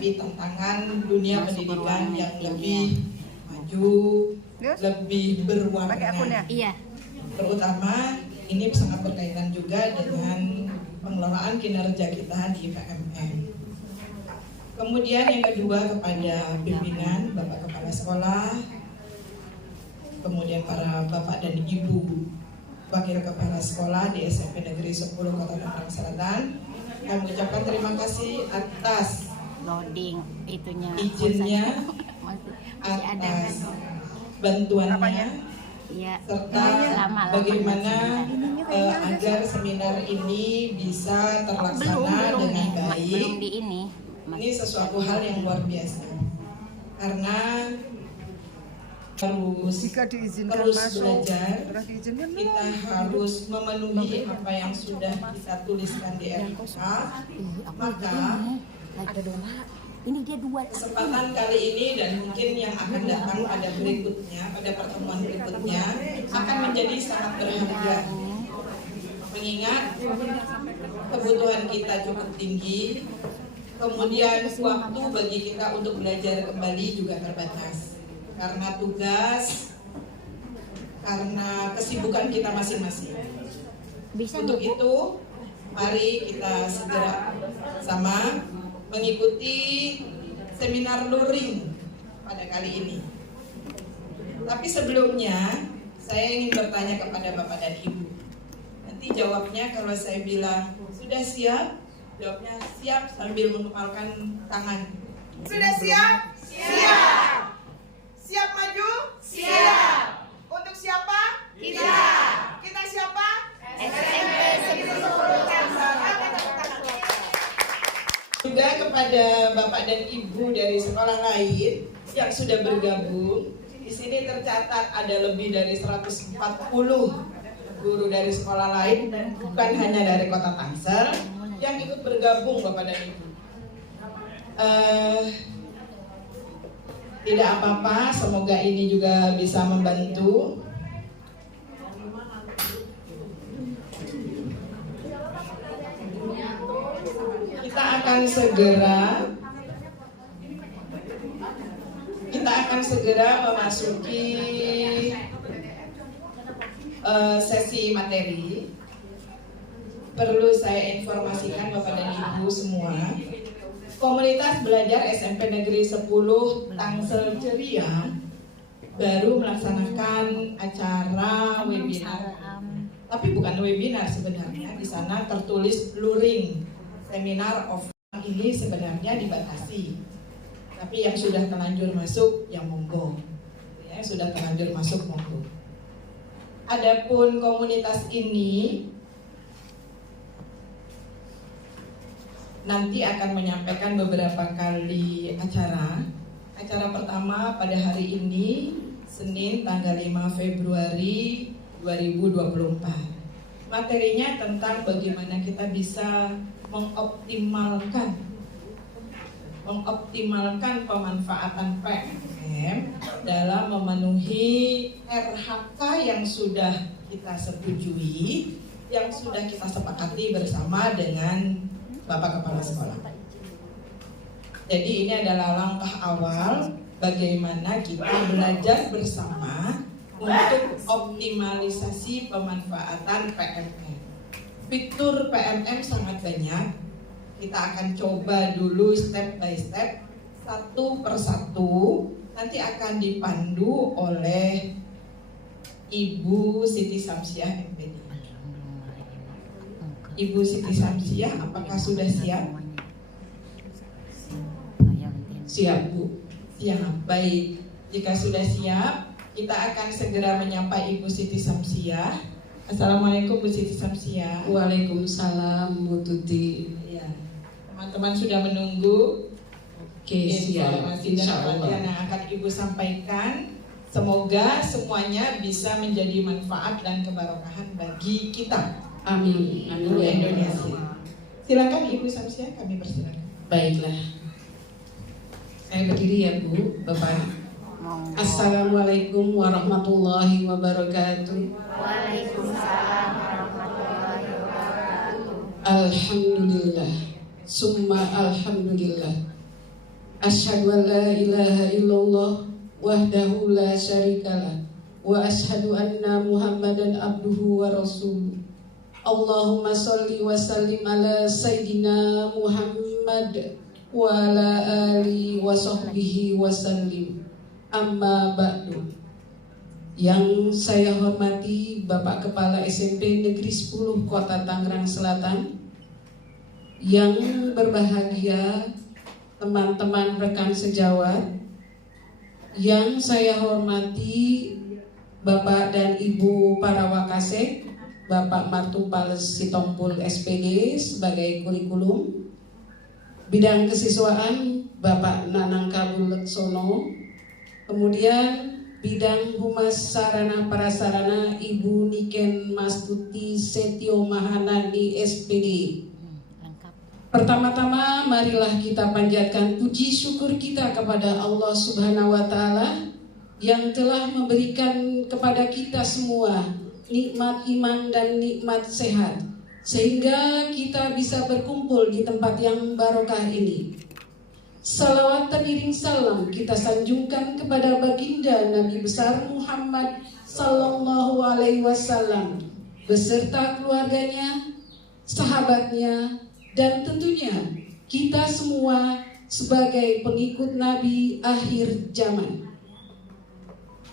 menghadapi tantangan dunia pendidikan yang lebih maju, lebih berwarna. Iya. Terutama ini sangat berkaitan juga dengan pengelolaan kinerja kita di PMM. Kemudian yang kedua kepada pimpinan, Bapak Kepala Sekolah, kemudian para Bapak dan Ibu Wakil Kepala Sekolah di SMP Negeri 10 Kota Tangerang Selatan, kami ucapkan terima kasih atas Loading itunya, izinnya, atas bantuannya, ya, serta bagaimana agar seminar ini bisa terlaksana dengan baik. Ini sesuatu hal yang luar biasa karena harus terus belajar, kita harus memenuhi apa yang sudah kita tuliskan di RK. Maka ini dia dua kesempatan kali ini dan mungkin yang akan datang pada berikutnya, pada pertemuan berikutnya akan menjadi sangat berharga, mengingat kebutuhan kita cukup tinggi, kemudian waktu bagi kita untuk belajar kembali juga terbatas karena tugas, karena kesibukan kita masing-masing. Untuk itu, mari kita segera sama mengikuti seminar luring pada kali ini. Tapi sebelumnya, saya ingin bertanya kepada Bapak dan Ibu. Nanti jawabnya kalau saya bilang, sudah siap? Jawabnya siap sambil mengepalkan tangan. Sudah siap? Siap. Siap maju? Siap. Untuk siapa? Kita. Kita siapa? SMP 10 Juga kepada Bapak dan Ibu dari sekolah lain yang sudah bergabung. Di sini tercatat ada lebih dari 140 guru dari sekolah lain, bukan hanya dari Kota Tangsel, yang ikut bergabung Bapak dan Ibu. Tidak apa-apa, semoga ini juga bisa membantu. Kita akan segera memasuki sesi materi. Perlu saya informasikan Bapak dan Ibu semua, komunitas belajar SMP Negeri 10 Tangsel Ceria baru melaksanakan acara webinar. Tapi bukan webinar sebenarnya, di sana tertulis luring. Seminar offline ini sebenarnya dibatasi. Tapi yang sudah terlanjur masuk, yang monggo. Ya, sudah terlanjur masuk, monggo. Adapun komunitas ini nanti akan menyampaikan beberapa kali acara. Acara pertama pada hari ini, Senin tanggal 5 Februari 2024. Materinya tentang bagaimana kita bisa mengoptimalkan pemanfaatan PMM dalam memenuhi RHK yang sudah kita setujui, yang sudah kita sepakati bersama dengan Bapak Kepala Sekolah. Jadi ini adalah langkah awal bagaimana kita belajar bersama untuk optimalisasi pemanfaatan PMM. Fitur PMM sangat banyak. Kita akan coba dulu step by step, satu persatu. Nanti akan dipandu oleh Ibu Siti Samsiah MPD. Ibu Siti Samsiah, apakah sudah siap? Siap, Bu. Siap, baik. Jika sudah siap, kita akan segera menyapa Ibu Siti Samsiah. Assalamualaikum Bu Siti Samsiah. Waalaikumsalam Bu Tuti. Ya. Teman-teman sudah menunggu. Oke, informasi dan pelatihan yang akan Ibu sampaikan. Semoga semuanya bisa menjadi manfaat dan keberkahan bagi kita. Amin. Amin Di ya Indonesia. Silakan Ibu Samsiah, kami persilakan. Baiklah. Saya berdiri ya Bu, Bapak. Assalamualaikum warahmatullahi wabarakatuh. Waalaikumsalam warahmatullahi wabarakatuh. Alhamdulillah. Summa alhamdulillah. Asyhadu an la ilaha illallah wahdahu la syarikalah wa asyhadu anna Muhammadan abduhu wa rasuluh. Allahumma sholli wa sallim ala Sayyidina Muhammad wa ala alihi wa sahbihi wa sallim. Amma ba'du. Yang saya hormati Bapak Kepala SMP Negeri 10 Kota Tangerang Selatan, yang berbahagia teman-teman rekan sejawat, yang saya hormati Bapak dan Ibu para Wakasek, Bapak Martupal Sitompul SPD sebagai kurikulum, bidang kesiswaan Bapak Nanang Kabul Leksono, kemudian bidang humas sarana prasarana Ibu Niken Mastuti Setio Mahanani SPD. Pertama-tama marilah kita panjatkan puji syukur kita kepada Allah Subhanahu wa Ta'ala yang telah memberikan kepada kita semua nikmat iman dan nikmat sehat, sehingga kita bisa berkumpul di tempat yang barokah ini. Salawat teriring salam kita sanjungkan kepada baginda Nabi besar Muhammad Sallallahu Alaihi Wasallam beserta keluarganya, sahabatnya, dan tentunya kita semua sebagai pengikut Nabi akhir zaman.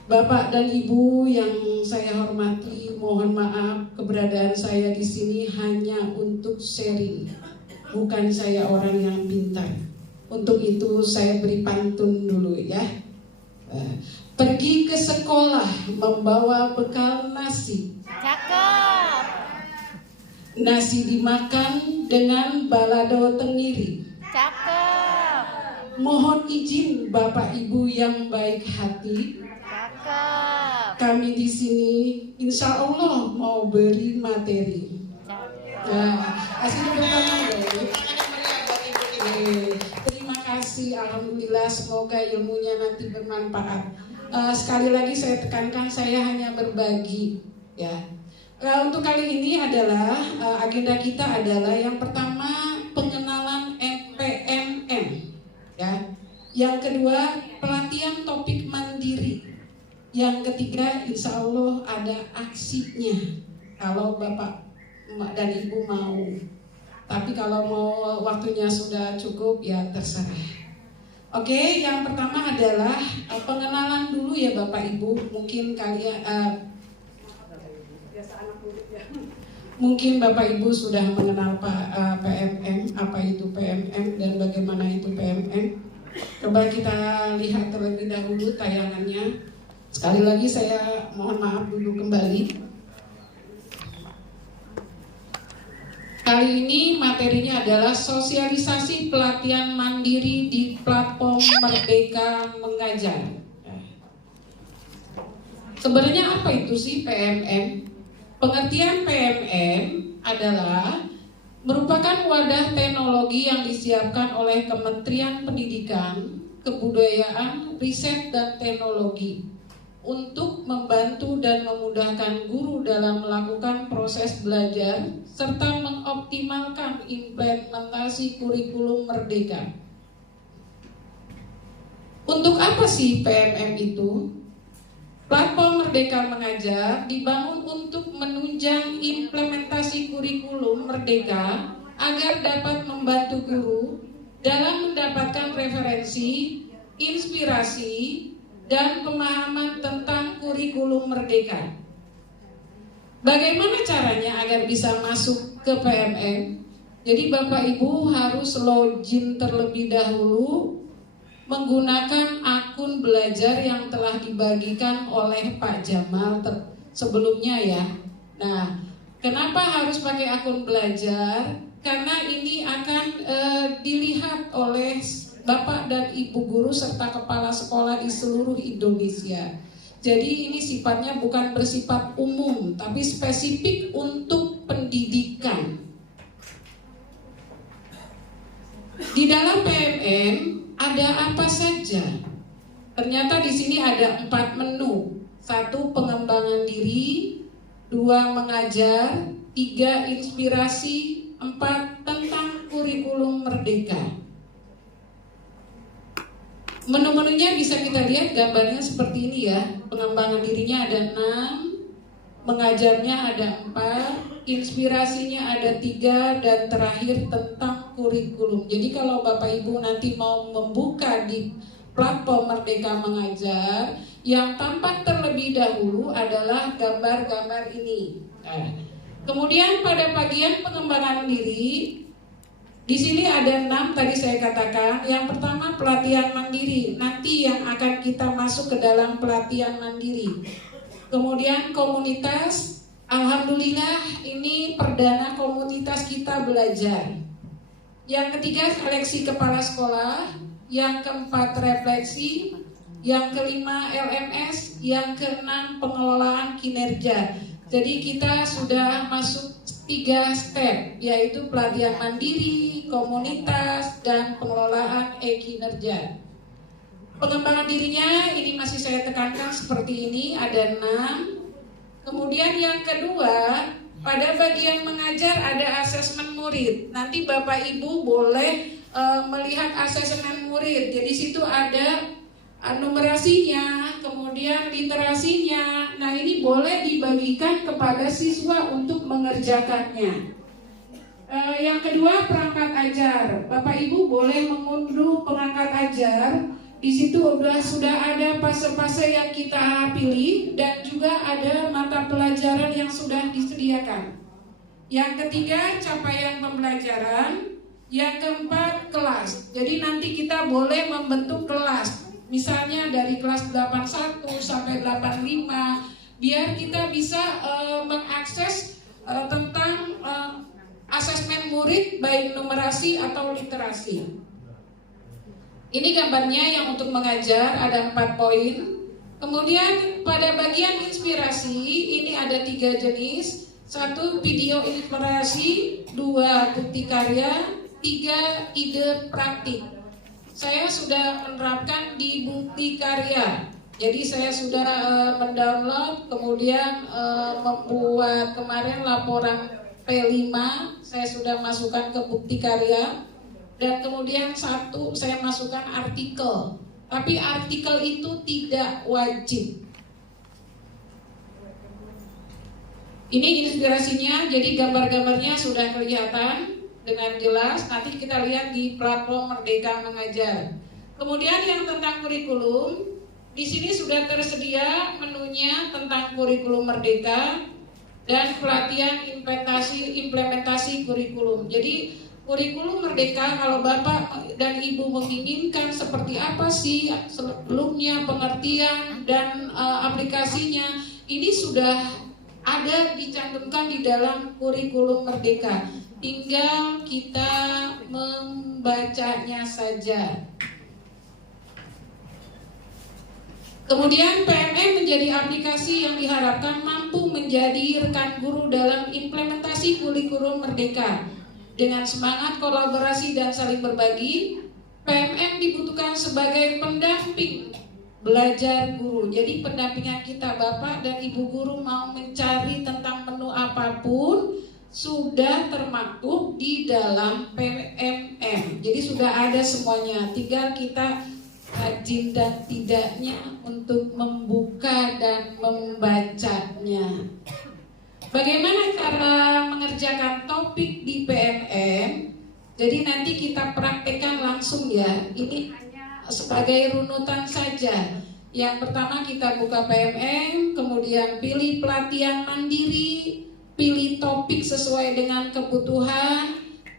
Bapak dan Ibu yang saya hormati, mohon maaf keberadaan saya di sini hanya untuk sharing. Bukan saya orang yang pintar. Untuk itu saya beri pantun dulu ya. Pergi ke sekolah membawa bekal nasi. Cakep. Nasi dimakan dengan balado tenggiri. Cakep. Mohon izin Bapak Ibu yang baik hati, Cakep. kami di sini insya Allah mau beri materi. Nah, kasih tepuk tangan dong. Terima kasih, alhamdulillah, semoga ilmunya nanti bermanfaat. Sekali lagi saya tekankan, saya hanya berbagi ya. Untuk kali ini adalah agenda kita adalah yang pertama pengenalan PMM ya. Yang kedua pelatihan topik mandiri. Yang ketiga insya Allah ada aksinya kalau Bapak dan Ibu mau. Tapi kalau mau waktunya sudah cukup ya terserah. Oke, yang pertama adalah pengenalan dulu ya Bapak Ibu. Mungkin kalian mungkin Bapak Ibu sudah mengenal PMM, apa itu PMM dan bagaimana itu PMM. Coba kita lihat terlebih dahulu tayangannya. Sekali lagi saya mohon maaf dulu kembali. Kali ini materinya adalah sosialisasi pelatihan mandiri di platform Merdeka Mengajar. Sebenarnya apa itu sih PMM? Pengertian PMM adalah merupakan wadah teknologi yang disiapkan oleh Kementerian Pendidikan, Kebudayaan, Riset, dan Teknologi untuk membantu dan memudahkan guru dalam melakukan proses belajar serta mengoptimalkan implementasi kurikulum merdeka. Untuk apa sih PMM itu? Platform Merdeka Mengajar dibangun untuk menunjang implementasi kurikulum merdeka agar dapat membantu guru dalam mendapatkan referensi, inspirasi, dan pemahaman tentang kurikulum merdeka. Bagaimana caranya agar bisa masuk ke PMM? Jadi Bapak Ibu harus login terlebih dahulu menggunakan akun belajar yang telah dibagikan oleh Pak Jamal sebelumnya ya. Nah, kenapa harus pakai akun belajar? Karena ini akan dilihat oleh Bapak dan Ibu guru serta kepala sekolah di seluruh Indonesia. Jadi ini sifatnya bukan bersifat umum, tapi spesifik untuk pendidikan. Di dalam PMM ada apa saja? Ternyata di sini ada 4 menu. 1 pengembangan diri, 2 mengajar, 3 inspirasi, 4 tentang kurikulum merdeka. Menu-menunya bisa kita lihat gambarnya seperti ini ya. Pengembangan dirinya ada 6, mengajarnya ada 4, inspirasinya ada 3, dan terakhir tentang kurikulum. Jadi kalau Bapak Ibu nanti mau membuka di platform Merdeka Mengajar, yang tampak terlebih dahulu adalah gambar-gambar ini. Kemudian pada bagian pengembangan diri, di sini ada 6 tadi saya katakan. Yang pertama pelatihan mandiri, nanti yang akan kita masuk ke dalam pelatihan mandiri. Kemudian komunitas, alhamdulillah ini perdana komunitas kita belajar. Yang ketiga seleksi kepala sekolah, yang keempat refleksi, yang kelima LMS, yang keenam pengelolaan kinerja. Jadi kita sudah masuk 3 step, yaitu pelatihan mandiri, komunitas, dan pengelolaan e-kinerja. Pengembangan dirinya ini masih saya tekankan seperti ini, ada 6. Kemudian yang kedua, pada bagian mengajar ada asesmen murid. Nanti Bapak Ibu boleh melihat asesmen murid. Jadi situ ada numerasinya, kemudian literasinya. Nah ini boleh dibagikan kepada siswa untuk mengerjakannya. Yang kedua perangkat ajar. Bapak Ibu boleh mengunduh perangkat ajar. Di situ sudah ada fase-fase yang kita pilih dan juga ada mata pelajaran yang sudah disediakan. Yang ketiga capaian pembelajaran. Yang keempat kelas. Jadi nanti kita boleh membentuk kelas. Misalnya dari kelas 81 sampai 85, biar kita bisa mengakses tentang asesmen murid baik numerasi atau literasi. Ini gambarnya yang untuk mengajar ada 4 poin. Kemudian pada bagian inspirasi ini ada 3 jenis. 1 video inspirasi, 2 bukti karya, 3 ide praktik. Saya sudah menerapkan di bukti karya. Jadi saya sudah mendownload, kemudian membuat kemarin laporan P5, saya sudah masukkan ke bukti karya. Dan kemudian 1 saya masukkan artikel. Tapi artikel itu tidak wajib. Ini inspirasinya, jadi gambar-gambarnya sudah kelihatan dengan jelas. Nanti kita lihat di platform Merdeka Mengajar. Kemudian yang tentang kurikulum, di sini sudah tersedia menunya tentang kurikulum Merdeka dan pelatihan implementasi kurikulum. Jadi kurikulum Merdeka kalau Bapak dan Ibu menginginkan seperti apa sih sebelumnya pengertian dan aplikasinya, ini sudah ada dicantumkan di dalam kurikulum Merdeka. Tinggal kita membacanya saja. Kemudian PMM menjadi aplikasi yang diharapkan mampu menjadi rekan guru dalam implementasi kurikulum Merdeka. Dengan semangat kolaborasi dan saling berbagi, PMM dibutuhkan sebagai pendamping belajar guru. Jadi pendampingan kita Bapak dan Ibu guru mau mencari tentang menu apapun sudah termaktub di dalam PMM. Jadi sudah ada semuanya. Tinggal kita rajin dan tidaknya untuk membuka dan membacanya. Bagaimana cara mengerjakan topik di PMM? Jadi nanti kita praktekkan langsung ya. Ini hanya sebagai runutan saja. Yang pertama kita buka PMM, kemudian pilih pelatihan mandiri, pilih topik sesuai dengan kebutuhan,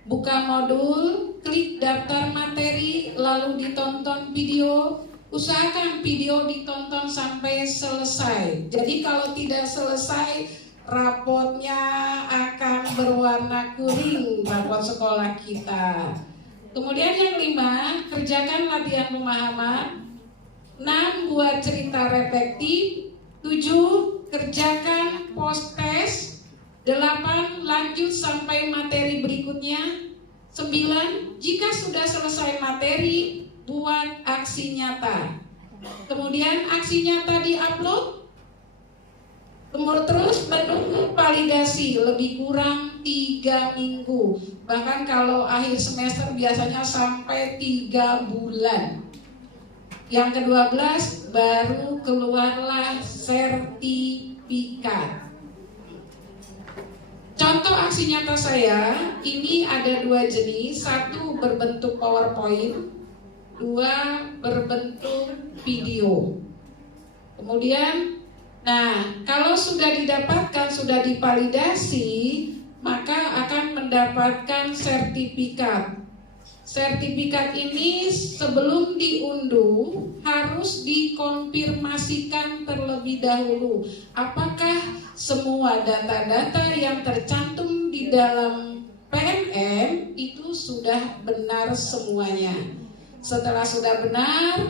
buka modul, klik daftar materi, lalu ditonton video. Usahakan video ditonton sampai selesai. Jadi kalau tidak selesai, rapotnya akan berwarna kuning, rapot sekolah kita. Kemudian yang 5, kerjakan latihan pemahaman. 6, buat cerita reflektif. 7, kerjakan post test. 8, lanjut sampai materi berikutnya. 9, jika sudah selesai materi, buat aksi nyata. Kemudian aksi nyata di-upload. Kemudian terus menunggu validasi lebih kurang 3 minggu. Bahkan kalau akhir semester biasanya sampai 3 bulan. Yang ke-12 baru keluarlah sertifikat. Contoh aksi nyata saya ini ada 2 jenis, 1 berbentuk PowerPoint, 2 berbentuk video. Kemudian, nah kalau sudah didapatkan, sudah divalidasi, maka akan mendapatkan sertifikat. Sertifikat ini sebelum diunduh harus dikonfirmasikan terlebih dahulu apakah semua data-data yang tercantum di dalam PNM itu sudah benar semuanya. Setelah sudah benar,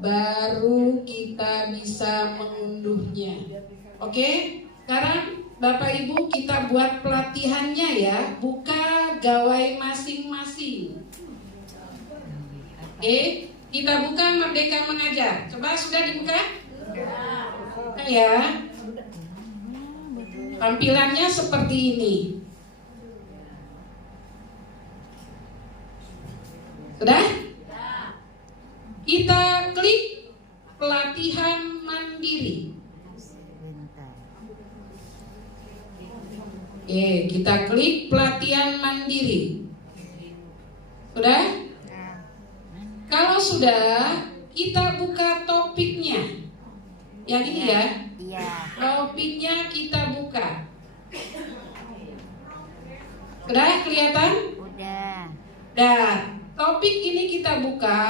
baru kita bisa mengunduhnya. Oke? Sekarang Bapak Ibu kita buat pelatihannya ya, buka gawai masing-masing. Oke, kita buka Merdeka Mengajar. Coba sudah dibuka? Ya. Tampilannya seperti ini. Sudah? Kita klik pelatihan mandiri. Oke, kita klik pelatihan mandiri. Sudah? Kalau sudah, kita buka topiknya. Yang ini ya. Iya. Topiknya kita buka. Sudah kelihatan? Udah. Dan topik ini kita buka.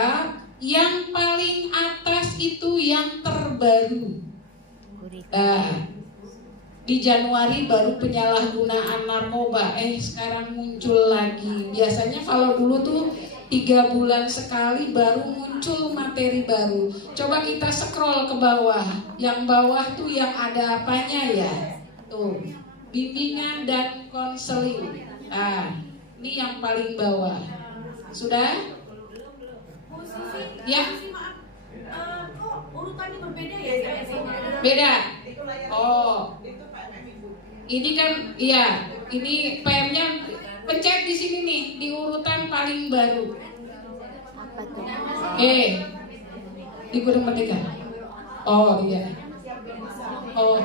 Yang paling atas itu yang terbaru. Nah, di Januari baru penyalahgunaan narkoba. Sekarang muncul lagi. Biasanya kalau dulu tuh 3 bulan sekali baru muncul materi baru. Coba kita scroll ke bawah. Yang bawah tuh yang ada apanya ya? Tuh, bimbingan dan konseling. Nah, ini yang paling bawah. Sudah? Ya. Kok urutannya berbeda ya? Beda. Oh. Ini kan, iya. Ini PM-nya. Pencet di sini nih, di urutan paling baru. Apa tuh? Di Gunung Merdeka. Oh iya. Oh.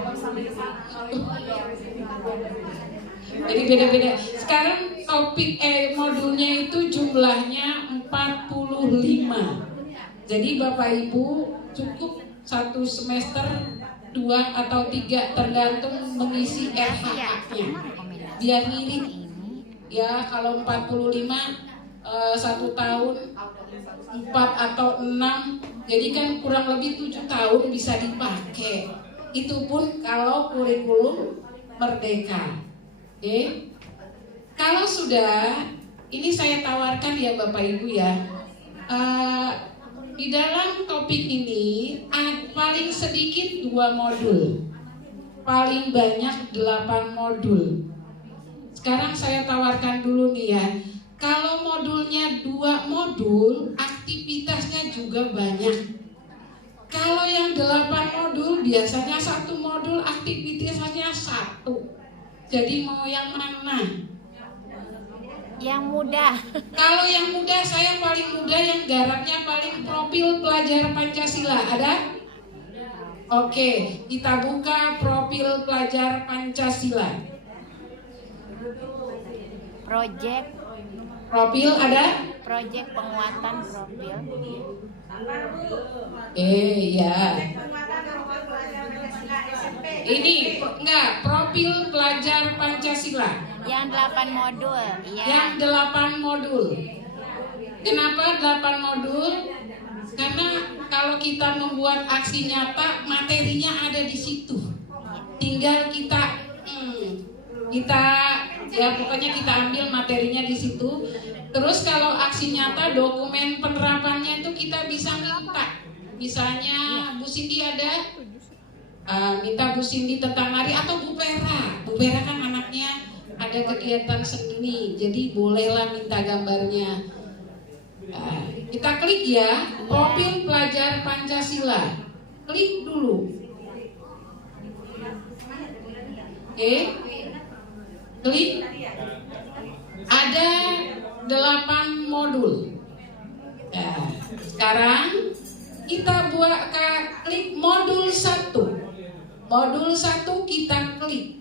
Jadi beda-beda. Sekarang topik modulnya itu jumlahnya 45. Jadi Bapak Ibu cukup 1 semester 2 atau 3 tergantung mengisi RHA-nya. Biar mirip. Ya kalau 45 1 tahun 4 atau 6, jadi kan kurang lebih 7 tahun bisa dipakai. Itu pun kalau kurikulum merdeka. Oke. Kalau sudah, ini saya tawarkan ya Bapak Ibu ya. Di dalam topik ini paling sedikit 2 modul, paling banyak 8 modul. Sekarang saya tawarkan dulu nih ya. Kalau modulnya 2 modul, aktivitasnya juga banyak. Kalau yang 8 modul, biasanya 1 modul aktivitasnya 1. Jadi mau yang mana? Yang mudah. Kalau yang mudah, saya paling mudah yang garapnya paling profil pelajar Pancasila. Ada? Oke, kita buka profil pelajar Pancasila. Profil ada? Project penguatan profil. Ya. Ini enggak profil pelajar Pancasila. Yang 8 modul. Iya. Yang 8 modul. Kenapa 8 modul? Karena kalau kita membuat aksi nyata, materinya ada di situ. Tinggal kita ya pokoknya kita ambil materinya di situ. Terus kalau aksi nyata, dokumen penerapannya itu kita bisa minta. Misalnya Bu Cindy ada minta Bu Cindy tentang nari, atau Bu Pera. Bu Pera kan anaknya ada kegiatan seni, jadi bolehlah minta gambarnya. Kita klik ya, profil pelajar Pancasila. Klik dulu. Klik. Ada 8 modul. Sekarang kita klik modul 1. Modul 1 kita klik.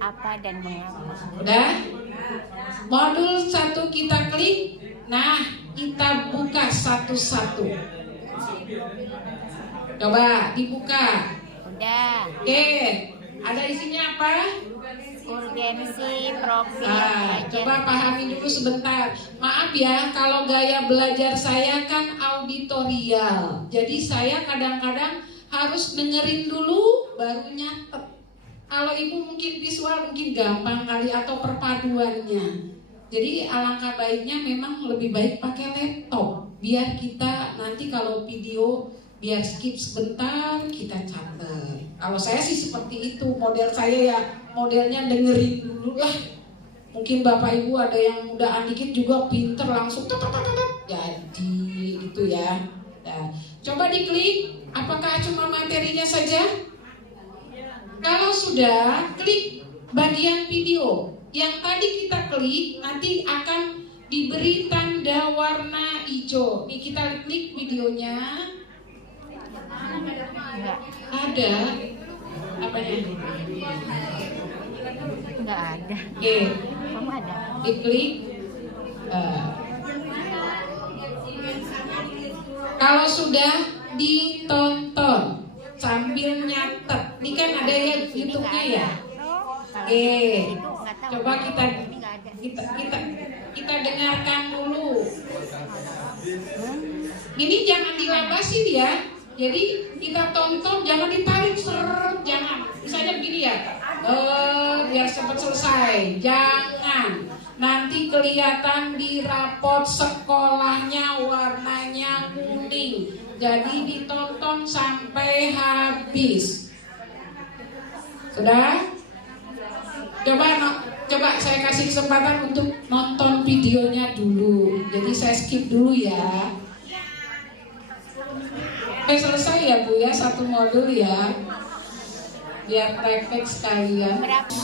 Apa dan mengapa? Udah? Modul 1 kita klik. Nah, kita buka satu-satu. Coba dibuka. Udah. Oke, ada isinya apa? Urgensi profil. Coba pahami dulu sebentar. Maaf ya, kalau gaya belajar saya kan auditorial. Jadi saya kadang-kadang harus dengerin dulu baru nyatet. Kalau ibu mungkin visual mungkin gampang kali atau perpaduannya. Jadi alangkah baiknya memang lebih baik pakai laptop. Biar kita nanti kalau video biar skip sebentar kita catat. Kalau saya sih seperti itu, model saya ya modelnya dengerin dulu lah. Mungkin bapak ibu ada yang mudaan dikit juga pinter langsung jadi gitu ya. Nah, coba diklik, apakah cuma materinya saja? Kalau sudah, klik bagian video. Yang tadi kita klik nanti akan diberi tanda warna hijau. Nih kita klik videonya. Ada apanya? Enggak ada. Oke. Kamu ada? Diklik. Kalau sudah ditonton sambil nyatet, ini kan ada ya YouTube-nya ya. Coba kita dengarkan dulu. Ini jangan dilabasin ya. Jadi kita tonton, jangan ditarik seret, jangan. Misalnya begini ya, biar cepat selesai. Jangan. Nanti kelihatan di rapot sekolahnya warnanya kuning. Jadi ditonton sampai habis. Sudah? Coba saya kasih kesempatan untuk nonton videonya dulu. Jadi saya skip dulu ya. Selesai ya Bu ya, satu modul ya. Biar praktek sekalian. Berapa?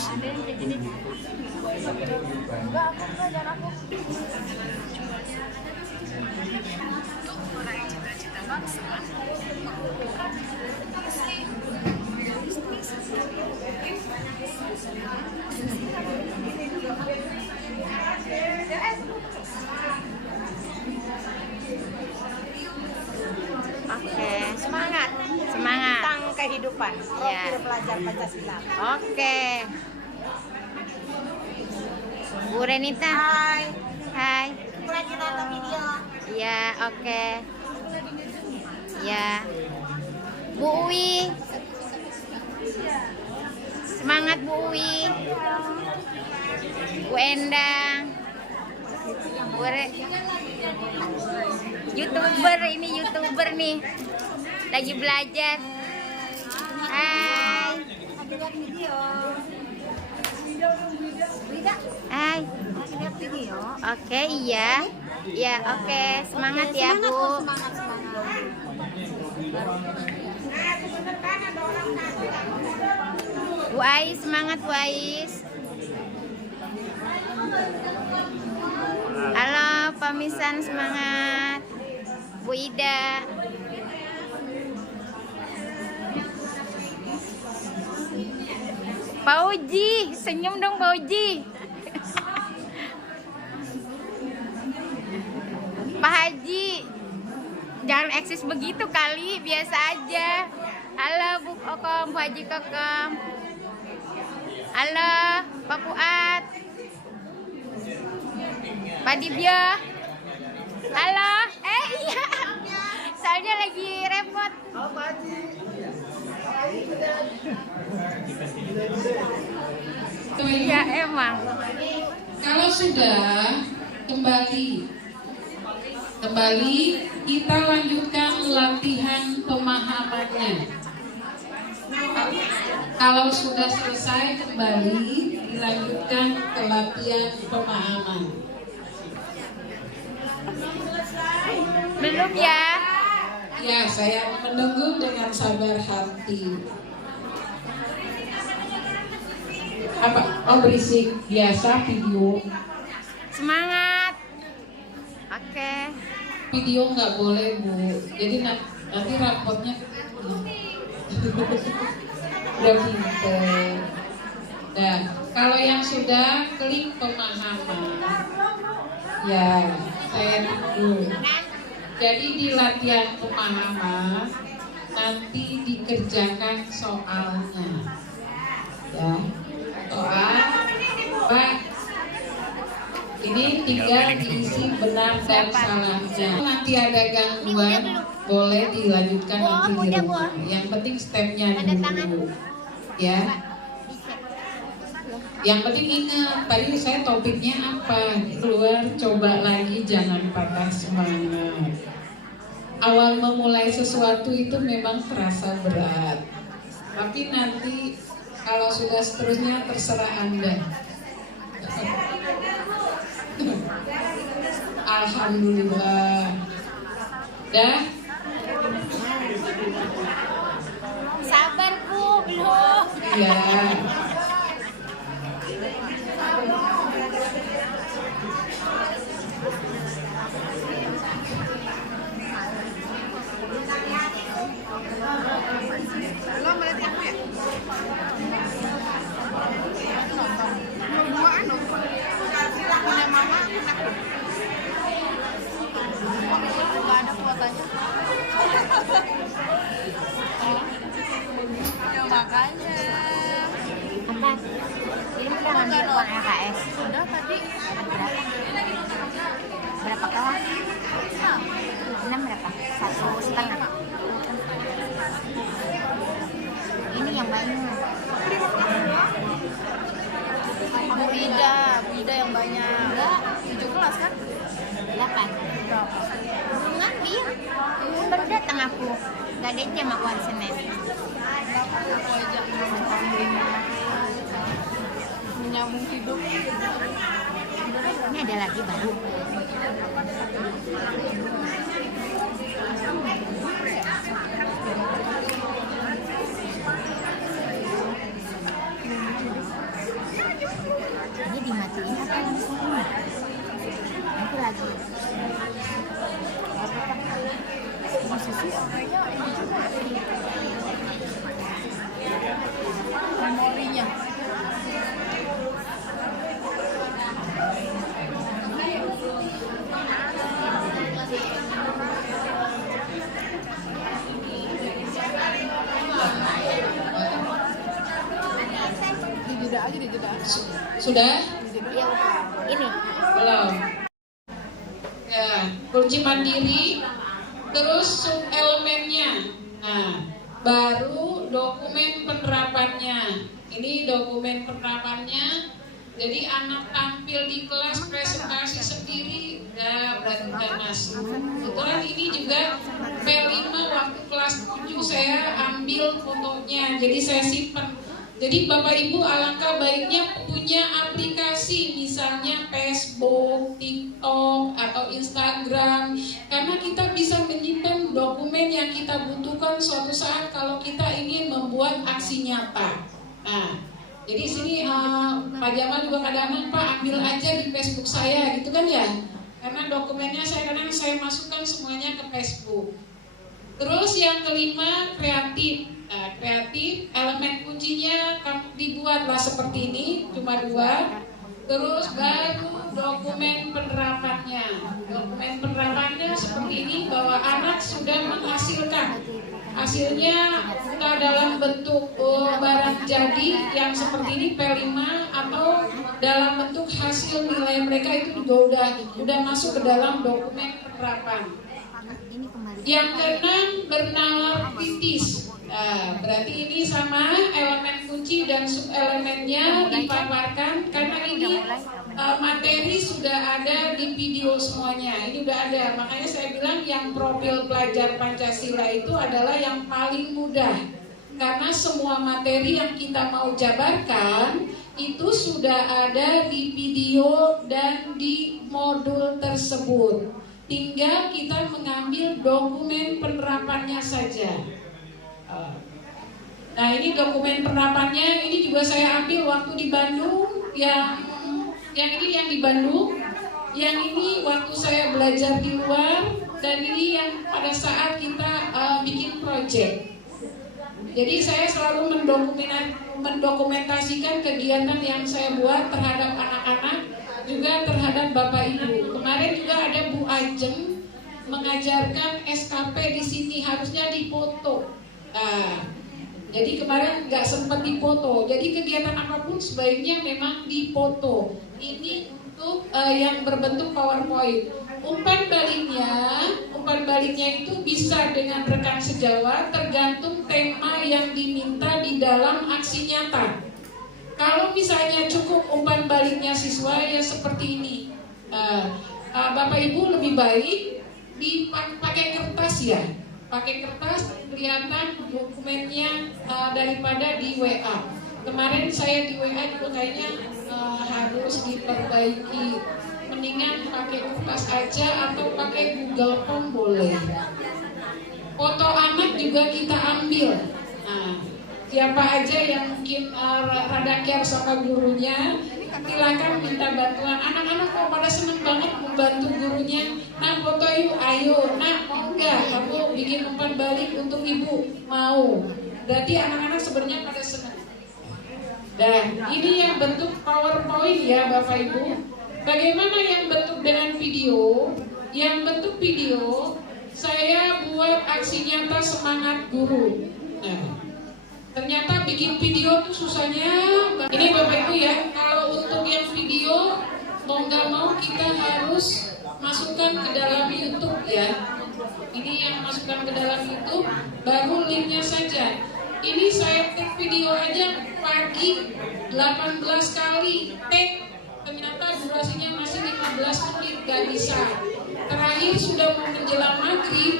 Oke, semangat tentang kehidupan, profil pelajar Pancasila. Oke, Bu Renita. Hai. Lagi nonton video. Ya, oke. Ya, Bu Uwi. Semangat Bu Uwi. Bu Endang. YouTuber nih. Lagi belajar. Hai. Lagi lihat video. Hai. Lagi lihat video. Oke, iya. Ya, oke. Semangat ya, Bu. Semangat. Bu Ais, semangat Bu Ais. Halo, Pak Misan, semangat. Bu Ida. Pak Uji, senyum dong Pak Uji. Pak Haji, jangan eksis begitu kali, biasa aja. Halo Bu Kokom, Bu Haji Kokom. Halo Pak Fuad. Pak Dibyo. Halo, iya. Soalnya lagi repot. Iya emang. Kalau sudah kembali kita lanjutkan latihan pemahamannya. Kalau sudah selesai kembali dilanjutkan ke latihan pemahaman. Belum ya? Ya, saya menunggu dengan sabar hati. Apa? Oh, berisik biasa video. Semangat. Oke. video nggak boleh Bu. Jadi nanti rapotnya udah pinter. Nah, kalau yang sudah klik pemahaman, ya saya dulu. Jadi di latihan pemahaman nanti dikerjakan soalnya, ya. Soal Pak, ini tinggal diisi benar dan salahnya. Nanti ada gangguan, boleh dilanjutkan nanti di rumah. Yang penting stepnya dulu, ya. Yang penting ingat, tadi saya topiknya apa? Keluar, coba lagi, jangan patah semangat. Awal memulai sesuatu itu memang terasa berat, tapi nanti kalau sudah seterusnya terserah Anda. Alhamdulillah. Dah? Sabar Bu, belum. Iya. Nggak ada kuotanya. Ya makanya. Apa? Ini udah ngambil uang LKS. Udah tadi. Berapa kawan? 6 berapa? 1,5. Ini yang banyak. Bida yang banyak. 17 kan? 8. Belum ngambil. Baru datang aku. Gak ada jam aku hari Senin. Menyambung hidup. Ini ada lagi baru. Ini dimatiin apa langsung ini? Nanti lagi. Posisi kayaknya ini juga. Memorinya. Dijeda aja dijeda. Sudah? Ini. Belum. Ya, kunci mandiri, terus sub elemennya. Nah, baru dokumen penerapannya. Ini dokumen penerapannya. Jadi anak tampil di kelas presentasi sendiri, udah berarti udah masuk. Kebetulan ini juga P5 waktu kelas 7 saya ambil fotonya, jadi saya simpan. Jadi Bapak Ibu alangkah baiknya punya aplikasi misalnya Facebook, TikTok, atau Instagram, karena kita bisa menyimpan dokumen yang kita butuhkan suatu saat kalau kita ingin membuat aksi nyata. Nah, jadi sini Pak Jamal juga kadang-kadang Pak ambil aja di Facebook saya gitu kan ya, karena dokumennya kadang saya masukkan semuanya ke Facebook. Terus yang kelima kreatif. Nah, kreatif elemen kuncinya dibuatlah seperti ini, cuma 2. Terus baru dokumen penerapannya. Dokumen penerapannya seperti ini, bahwa anak sudah menghasilkan. Hasilnya entah dalam bentuk barang jadi yang seperti ini P5 atau dalam bentuk hasil nilai mereka itu juga udah masuk ke dalam dokumen penerapan. Yang keenam bernalar kritis. Nah, berarti ini sama elemen kunci dan subelemennya dipaparkan karena ini materi sudah ada di video semuanya. Ini udah ada. Makanya saya bilang yang profil pelajar Pancasila itu adalah yang paling mudah. Karena semua materi yang kita mau jabarkan itu sudah ada di video dan di modul tersebut. Tinggal kita mengambil dokumen penerapannya saja. Nah, ini dokumen penerapannya, ini juga saya ambil waktu di Bandung, yang ini yang di Bandung, Yang ini waktu saya belajar di luar, dan ini yang pada saat kita bikin project. Jadi saya selalu mendokumentasikan kegiatan yang saya buat terhadap anak-anak, juga terhadap Bapak Ibu. Kemarin juga ada Bu Ajeng mengajarkan SKP di sini, harusnya dipoto. Jadi kemarin nggak sempat dipoto. Jadi kegiatan apapun sebaiknya memang dipoto. Ini untuk yang berbentuk PowerPoint. Umpan baliknya itu bisa dengan rekan sejawat, tergantung tema yang diminta di dalam aksi nyata. Kalau misalnya cukup umpan baliknya siswa ya seperti ini. Bapak Ibu lebih baik dipakai kertas ya. Pakai kertas kelihatan dokumennya daripada di WA. Kemarin saya di WA juga kayaknya harus diperbaiki. Mendingan pakai kertas aja atau pakai Google Form boleh. Foto anak juga kita ambil. Siapa aja yang mungkin rada care sama gurunya, silakan minta bantuan. Anak-anak kok pada seneng banget membantu gurunya. Nah, foto yuk, ayo. Nah, mau enggak kamu bikin umpan balik untuk ibu? Mau. Berarti anak-anak sebenarnya pada seneng. Dan ini yang bentuk PowerPoint ya Bapak Ibu. Bagaimana yang bentuk dengan video? Yang bentuk video, saya buat aksi nyata semangat guru. Nah, ternyata bikin video tuh susahnya. Ini Bapak Ibu ya, kalau untuk yang video mau nggak mau kita harus masukkan ke dalam YouTube ya. Ini yang masukkan ke dalam YouTube, baru linknya saja. Ini saya take video aja pagi 18 kali take, ternyata durasinya masih 15 menit, gak bisa. Terakhir sudah mau menjelang maghrib,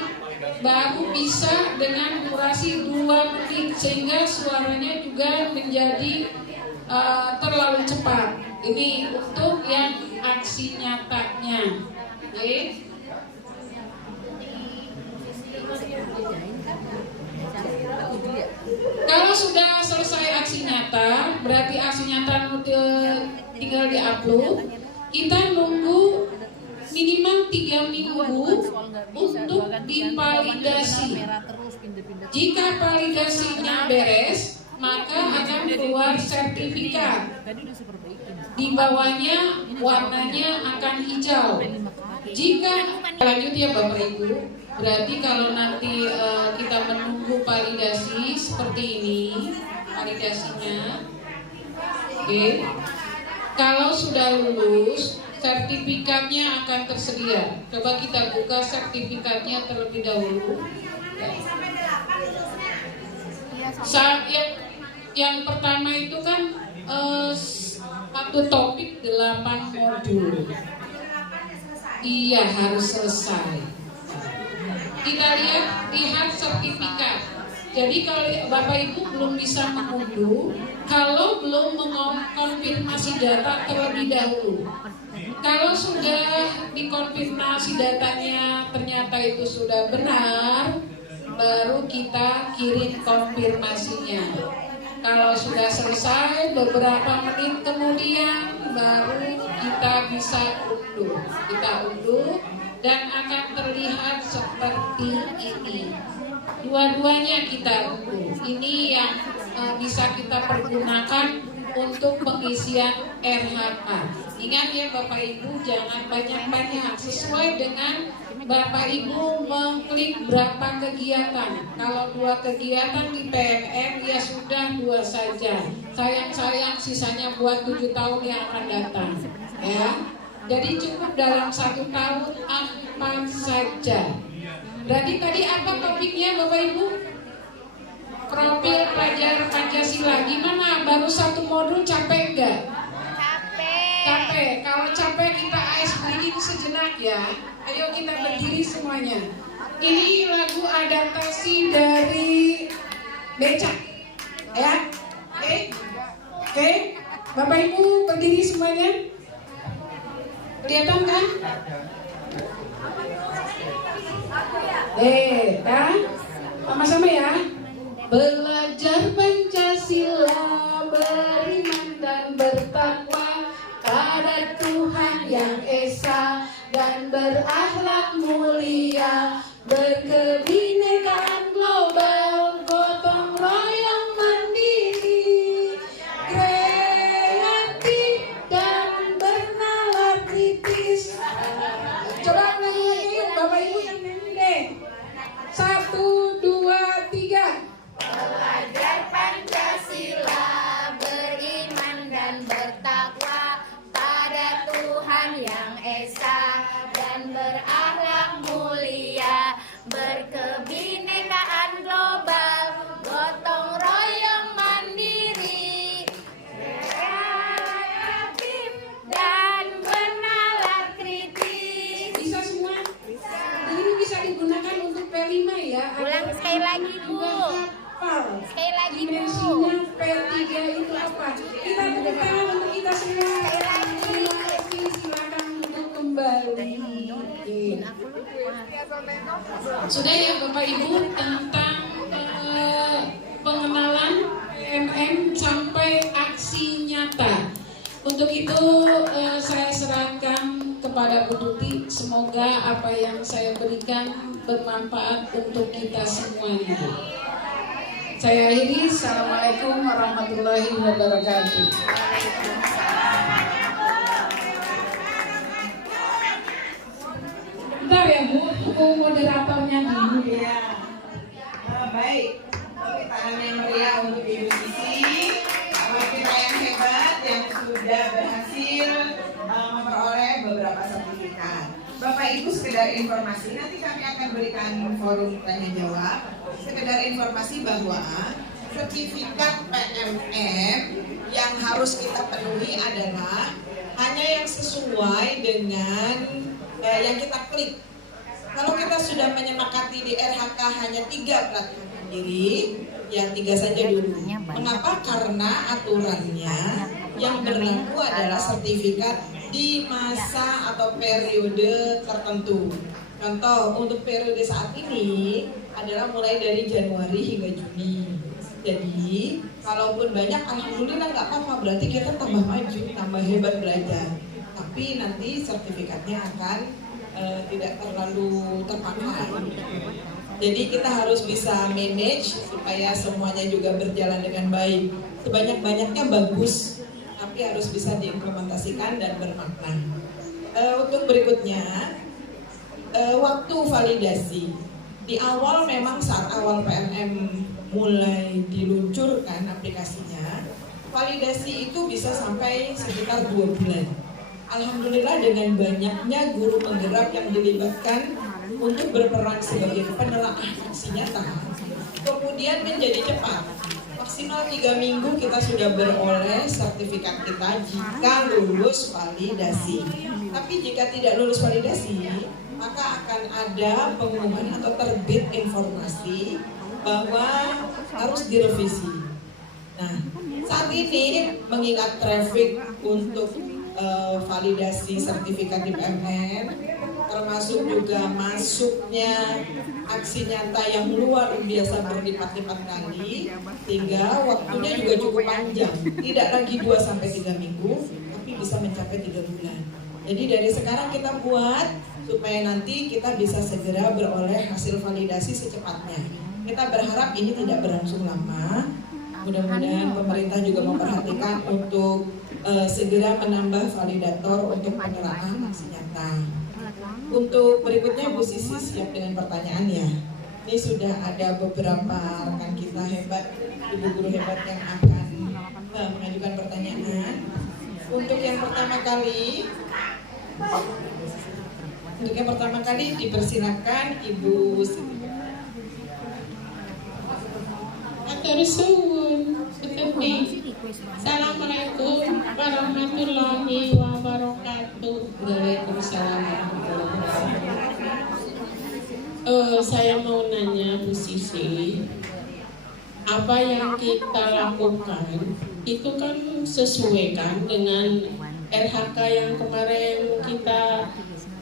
baru bisa dengan durasi 2 menit, sehingga suaranya juga menjadi terlalu cepat. Ini untuk yang aksi nyatanya. Oke. Kalau sudah selesai aksi nyata, berarti aksi nyata tinggal di-upload. Kita nunggu minimal 3 minggu untuk divalidasi. Jika validasinya beres, maka akan keluar sertifikat. Di bawahnya warnanya akan hijau. Jika lanjut ya Bapak Ibu, berarti kalau nanti kita menunggu validasi seperti ini, validasinya, oke. Kalau sudah lulus, sertifikatnya akan tersedia. Coba kita buka sertifikatnya terlebih dahulu. Yang pertama itu kan satu topik 8 modul. Iya, harus selesai. Kita lihat sertifikat. Jadi kalau Bapak Ibu belum bisa mengunduh, kalau belum mengkonfirmasi data terlebih dahulu. Kalau sudah dikonfirmasi datanya ternyata itu sudah benar, baru kita kirim konfirmasinya. Kalau sudah selesai beberapa menit kemudian, baru kita bisa unduh. Kita unduh dan akan terlihat seperti ini. Dua-duanya kita unduh. Ini yang bisa kita pergunakan untuk pengisian RHK. Ingat ya Bapak Ibu, jangan banyak-banyak, sesuai dengan Bapak Ibu mengklik berapa kegiatan. Kalau 2 kegiatan di PNM ya sudah 2 saja. Sayang-sayang sisanya buat 7 tahun yang akan datang. Ya, jadi cukup dalam 1 tahun 4 saja. Berarti tadi apa topiknya Bapak Ibu? Profil pelajar Pancasila. Gimana? Baru 1 modul capek enggak? Capek. Kalau capek kita AS breathing sejenak ya. Ayo kita berdiri semuanya. Ini lagu adaptasi dari Becak. Ya. Oke. Bapak Ibu berdiri semuanya. Kelihatan kan? Kan? Sama-sama ya. Belajar Pancasila, beriman dan bertakwa pada Tuhan Yang Esa. akhlak mulia, berkebinekaan global, gotong royong mandiri, kreatif dan bernalar kritis. Coba nyanyi Bapak Ibu yang nyanyi deh. 1, 2, 3. Belajar Pancasila, beriman dan bertakwa pada Tuhan yang Esa, dan berakhlak mulia, berkebinekaan global, gotong royong mandiri, kreatif dan bernalar kritis. Bisa semua? Ini bisa digunakan untuk P5 ya. Ulang sekali lagi, Bu. Hafal. Sekali lagi, Bu. Dimensinya P3 itu apa? Kita tepuk tangan untuk kita semua. Terima kasih, silakan untuk kembali. Sudah ya Bapak Ibu tentang pengenalan PMM sampai aksi nyata. Untuk itu saya serahkan kepada Bu Tuti. Semoga apa yang saya berikan bermanfaat untuk kita semuanya. Saya akhiri. Assalamualaikum warahmatullahi wabarakatuh. Bentar ya Bu, aku moderatornya dulu ya. Baik, tepuk tangan yang meriah untuk Ibu Sisi, kita yang hebat yang sudah berhasil memperoleh beberapa sertifikat. Bapak Ibu, sekedar informasi, nanti kami akan berikan forum tanya jawab. Sekedar informasi bahwa sertifikat PMM yang harus kita penuhi adalah hanya yang sesuai dengan yang kita klik. Kalau kita sudah menyepakati di RHK hanya 3 pelatihan mandiri, ya 3 saja dulu. Mengapa? Karena aturannya yang berlaku adalah sertifikat di masa atau periode tertentu. Contoh, untuk periode saat ini adalah mulai dari Januari hingga Juni. Jadi, kalaupun banyak, alhamdulillah nggak apa-apa, berarti kita tambah maju, tambah hebat belajar. Tapi nanti sertifikatnya akan tidak terlalu terpakai. Jadi kita harus bisa manage supaya semuanya juga berjalan dengan baik. Sebanyak-banyaknya bagus, tapi harus bisa diimplementasikan dan bermakna. Untuk berikutnya, waktu validasi. Di awal memang saat awal PMM mulai diluncurkan aplikasinya, validasi itu bisa sampai sekitar 2 bulan. Alhamdulillah dengan banyaknya guru penggerak yang dilibatkan untuk berperan sebagai penelaah aksi nyata, kemudian menjadi cepat. Maksimal 3 minggu kita sudah beroleh sertifikat kita jika lulus validasi. Tapi jika tidak lulus validasi, maka akan ada pengumuman atau terbit informasi bahwa harus direvisi. Nah, saat ini mengingat traffic untuk validasi sertifikat di PMM, termasuk juga masuknya aksi nyata yang luar biasa berlipat-lipat kali, sehingga waktunya juga cukup panjang, tidak lagi 2-3 minggu, tapi bisa mencapai 3 bulan. Jadi dari sekarang kita buat supaya nanti kita bisa segera beroleh hasil validasi secepatnya. Kita berharap ini tidak berlangsung lama. Mudah-mudahan pemerintah juga memperhatikan untuk segera menambah validator untuk penerapan aksi nyata. Untuk berikutnya Bu Sisi siap dengan pertanyaan ya. Ini sudah ada beberapa rekan kita hebat, ibu guru hebat yang akan mengajukan pertanyaan. Untuk yang pertama kali, dipersilakan Ibu Siti. Atur suwun, Assalamualaikum warahmatullahi wabarakatuh. Waalaikumsalam warahmatullahi wabarakatuh. Saya mau nanya Bu Sisi, apa yang kita lakukan itu kan sesuai kan dengan RHK yang kemarin kita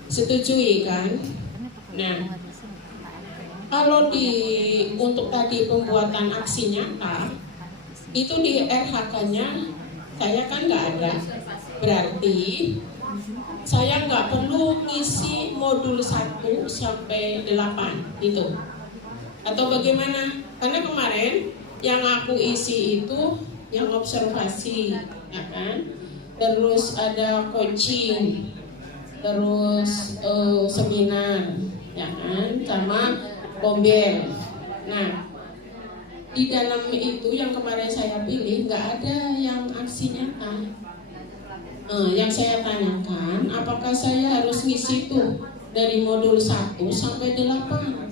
setujui kan? Nah, kalau untuk tadi pembuatan aksi nyata itu di RHK-nya saya kan nggak ada, berarti saya nggak perlu ngisi modul 1 sampai 8 itu. Atau bagaimana? Karena kemarin yang aku isi itu yang observasi, ya kan? Terus ada coaching, terus seminar, ya kan? Sama kombel. Nah, di dalam itu yang kemarin saya pilih nggak ada yang aksi nyata. Yang saya tanyakan, apakah saya harus ngisi tuh dari modul 1 sampai 8?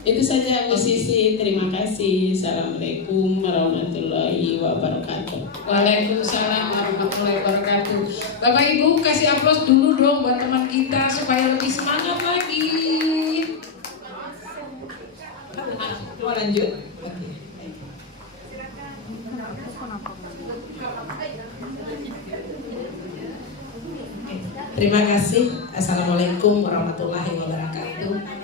Itu saja Bu Sisi, terima kasih. Assalamualaikum warahmatullahi wabarakatuh. Waalaikumsalam warahmatullahi wabarakatuh. Bapak Ibu kasih aplaus dulu dong buat teman kita supaya lebih semangat lagi. Mau lanjut? Oke. Terima kasih. Assalamualaikum warahmatullahi wabarakatuh.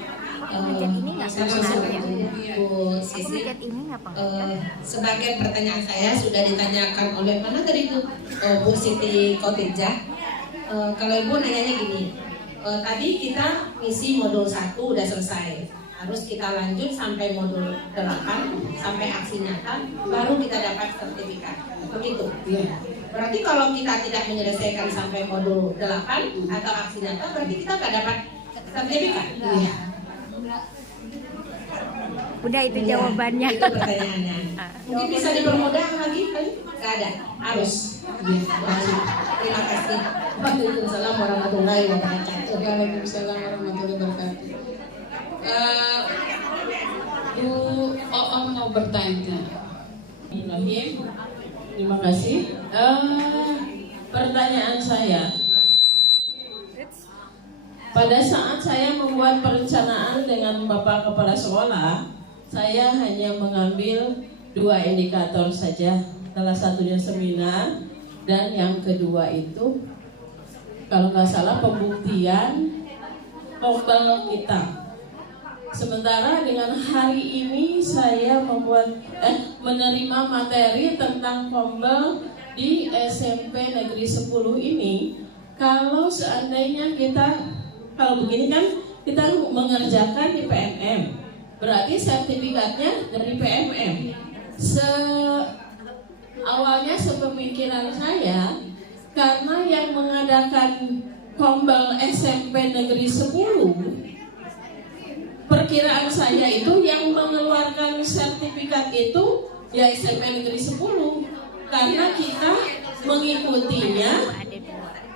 Pengajian ini nggak Saya pengaruh langsung ya? Bu Sisi. Pengajian ini nggak pengaruh. Sebagian pertanyaan saya sudah ditanyakan oleh mana tadi itu Bu Siti Khotijah. Kalau Ibu nanyanya gini, tadi kita ngisi modul 1 udah selesai, harus kita lanjut sampai modul 8 sampai aksi nyata, baru kita dapat sertifikat. Begitu. Iya. Berarti kalau kita tidak menyelesaikan sampai modul 8 atau aksi nyata, berarti kita nggak dapat sertifikat. Iya. Udah itu Iya, jawabannya. Itu pertanyaannya. Mungkin bisa dipermudah lagi kali? Nggak ada. Harus. Iya. Terima kasih. Waalaikumsalam warahmatullahi wabarakatuh. Waalaikumsalam warahmatullahi wabarakatuh. Bu Oom mau bertanya. Ibrahim, terima kasih. Pertanyaan saya, pada saat saya membuat perencanaan dengan Bapak Kepala Sekolah, saya hanya mengambil 2 indikator saja. Salah satunya seminar, dan yang kedua itu, kalau nggak salah, pembuktian kombel kita. Sementara dengan hari ini saya menerima materi tentang kombel di SMP Negeri 10 ini. Kalau seandainya kalau begini kan kita mengerjakan di PMM, berarti sertifikatnya dari PMM. Awalnya sepemikiran saya, karena yang mengadakan kombel SMP Negeri 10, perkiraan saya itu yang mengeluarkan sertifikat itu ya SMP Negeri 10, karena kita mengikutinya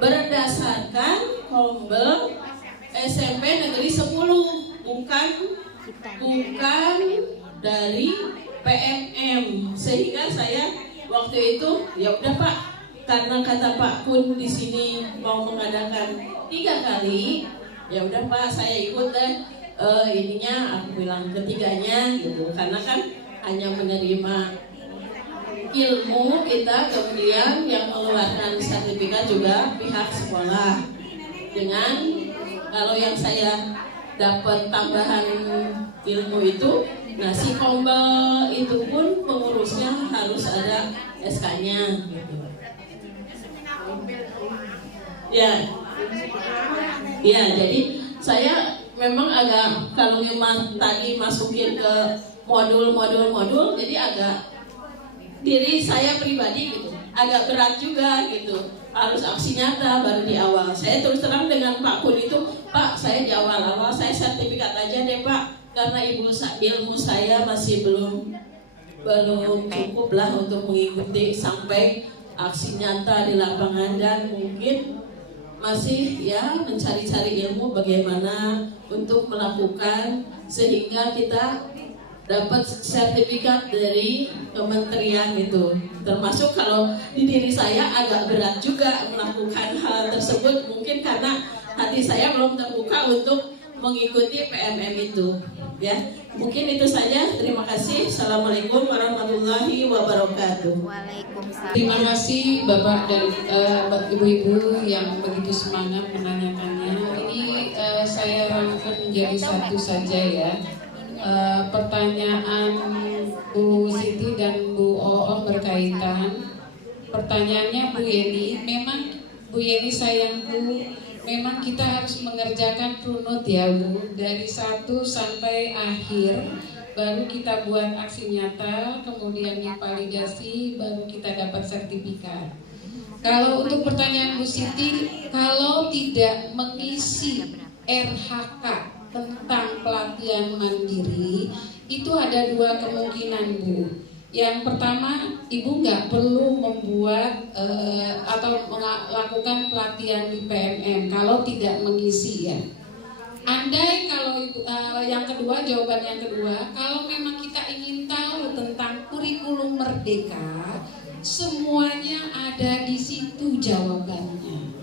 berdasarkan kombel SMP Negeri 10, bukan dari PMM. Sehingga saya waktu itu ya udah Pak, karena kata Pak Kun di sini mau mengadakan 3 kali, ya udah Pak saya ikut deh. Ininya aku bilang ketiganya gitu, karena kan hanya menerima ilmu kita, kemudian yang mengeluarkan sertifikat juga pihak sekolah. Dengan kalau yang saya dapat tambahan ilmu itu, nah si kombel itu pun pengurusnya harus ada SK-nya gitu. Ya, jadi saya memang agak, kalau memang tadi masukin ke modul, jadi agak diri saya pribadi gitu, agak berat juga gitu, harus aksi nyata baru di awal. Saya terus terang dengan Pak Kun itu, Pak saya di awal-awal saya sertifikat aja deh Pak, karena ilmu saya masih belum cukup lah untuk mengikuti sampai aksi nyata di lapangan, dan mungkin masih ya mencari-cari ilmu bagaimana untuk melakukan sehingga kita dapat sertifikat dari kementerian itu. Termasuk kalau di diri saya agak berat juga melakukan hal tersebut, mungkin karena hati saya belum terbuka untuk mengikuti PMM itu. Ya, mungkin itu saja. Terima kasih. Assalamualaikum warahmatullahi wabarakatuh. Waalaikumsalam. Terima kasih Bapak dan Ibu-ibu yang begitu semangat menanyakannya. Ini saya rangkum menjadi satu saja ya. Pertanyaan Bu Siti dan Bu Oom berkaitan. pertanyaannya Bu Yeni, memang Bu Yeni sayangku, memang kita harus mengerjakan runut ya Bu, dari 1 sampai akhir, baru kita buat aksi nyata, kemudian validasi, baru kita dapat sertifikat. Kalau untuk pertanyaan Bu Siti, kalau tidak mengisi RHK tentang pelatihan mandiri, itu ada 2 kemungkinan Bu. Yang pertama, Ibu nggak perlu membuat atau melakukan pelatihan di PMM kalau tidak mengisi ya. Andai kalau yang kedua, jawaban yang kedua, kalau memang kita ingin tahu tentang kurikulum merdeka, semuanya ada di situ jawabannya.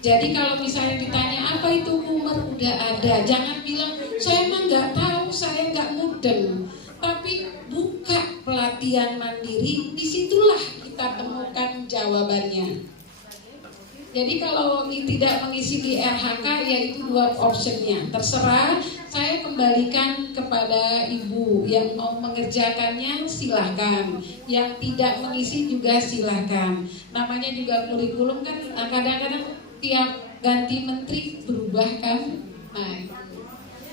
Jadi kalau misalnya ditanya apa itu Umer, udah ada. Jangan bilang saya emang nggak tahu, saya nggak mudeng. Tapi buka pelatihan mandiri, disitulah kita temukan jawabannya. Jadi kalau tidak mengisi di RHK, yaitu 2 optionnya. Terserah, saya kembalikan kepada Ibu. Yang mau mengerjakannya silahkan, yang tidak mengisi juga silahkan. Namanya juga kurikulum kan kadang-kadang tiap ganti menteri berubah kan. Nah,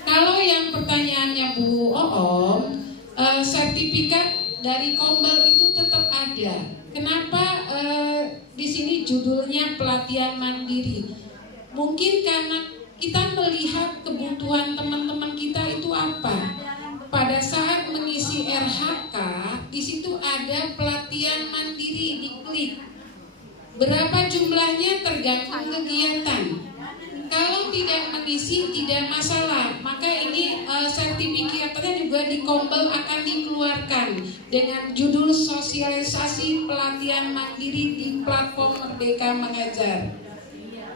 kalau yang pertanyaannya Bu Oom, sertifikat dari Kombel itu tetap ada. Kenapa di sini judulnya pelatihan mandiri? Mungkin karena kita melihat kebutuhan teman-teman kita itu apa. Pada saat mengisi RHK, di situ ada pelatihan mandiri, diklik. Berapa jumlahnya tergantung kegiatan. Kalau tidak mengisi tidak masalah, maka ini sertifikatnya juga di Kombel akan dikeluarkan dengan judul sosialisasi pelatihan mandiri di platform Merdeka Mengajar.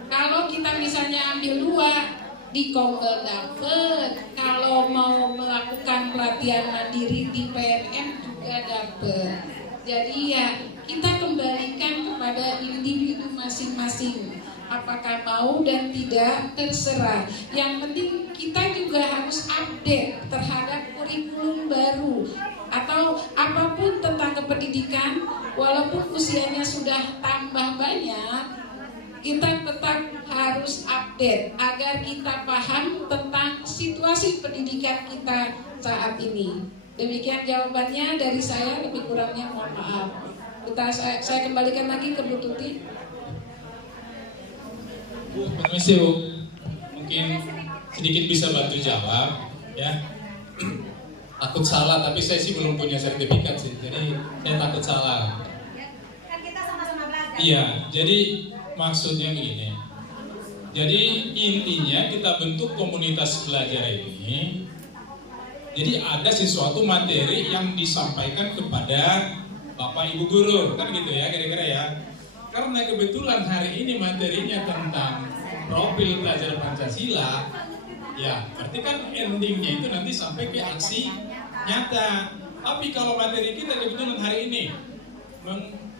Kalau kita misalnya ambil 2 di Kombel dapat, kalau mau melakukan pelatihan mandiri di PNM juga dapat. Jadi ya kita kembalikan kepada individu masing-masing. Apakah mau dan tidak terserah. Yang penting kita juga harus update terhadap kurikulum baru atau apapun tentang kependidikan. Walaupun usianya sudah tambah banyak, kita tetap harus update agar kita paham tentang situasi pendidikan kita saat ini. Demikian jawabannya dari saya, lebih kurangnya mohon maaf. Saya kembalikan lagi ke Bu Tuti. Bu, permisi Bu, mungkin sedikit bisa bantu jawab ya. Takut salah, tapi saya sih belum punya sertifikat sih, jadi saya takut salah. Kan kita sama-sama belajar. Iya, jadi maksudnya begini. Jadi intinya kita bentuk komunitas belajar ini. Jadi ada sesuatu materi yang disampaikan kepada Bapak Ibu guru, kan gitu ya kira-kira ya. Karena kebetulan hari ini materinya tentang profil pelajar Pancasila, ya berarti kan endingnya itu nanti sampai ke aksi nyata. Tapi kalau materi kita kebetulan hari ini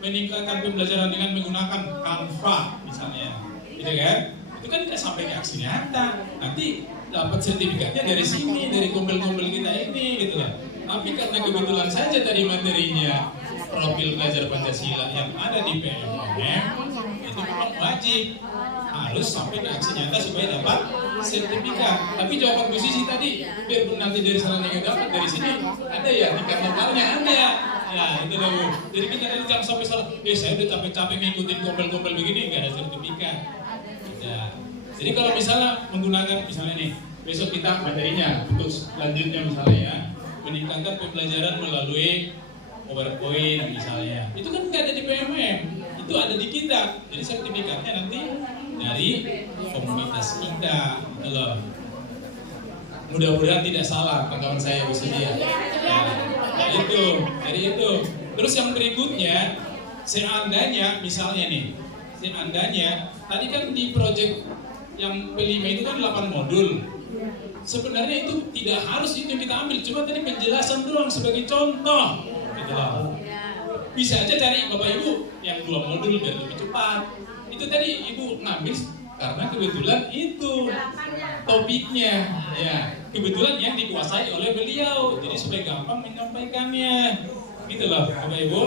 meningkatkan pembelajaran dengan menggunakan Canva misalnya, gitu kan? Itu kan tidak sampai ke aksi nyata. Nanti dapat sertifikatnya dari sini, dari kumpul-kumpul kita ini, gitu lah. Tapi karena kebetulan saja tadi materinya profil pelajar Pancasila yang ada di PMM, itu memang wajib harus sampai ke aksi nyata supaya dapat sertifikat. Tapi jawaban posisi tadi, biarpun nanti dari sana nggak dapat, dari sini ada ya, tingkat lokalnya ada. Ya itu loh Bu. Jadi kita nanti jangan sampai salah. Saya udah capek-capek ngikutin kumpul-kumpul begini, nggak ada sertifikat. Ya. Jadi kalau misalnya menggunakan misalnya nih, besok kita materinya untuk selanjutnya misalnya ya, meningkatkan pembelajaran melalui PowerPoint misalnya, itu kan nggak ada di PMM, itu ada di kita. Jadi sertifikatnya nanti dari komunitas kita, gitu loh. Mudah-mudahan tidak salah kawan saya bersedia. Nah itu, jadi itu. Terus yang berikutnya, seandainya misalnya nih, seandainya tadi kan di project yang P5 itu kan 8 modul. Sebenarnya itu tidak harus itu kita ambil, cuma tadi penjelasan doang sebagai contoh. Gitu loh. Bisa aja cari Bapak Ibu yang 2 modul biar lebih cepat. Itu tadi Ibu ngambil karena kebetulan itu topiknya, ya kebetulan yang dikuasai oleh beliau, jadi supaya gampang menyampaikannya. Gitu loh Bapak Ibu.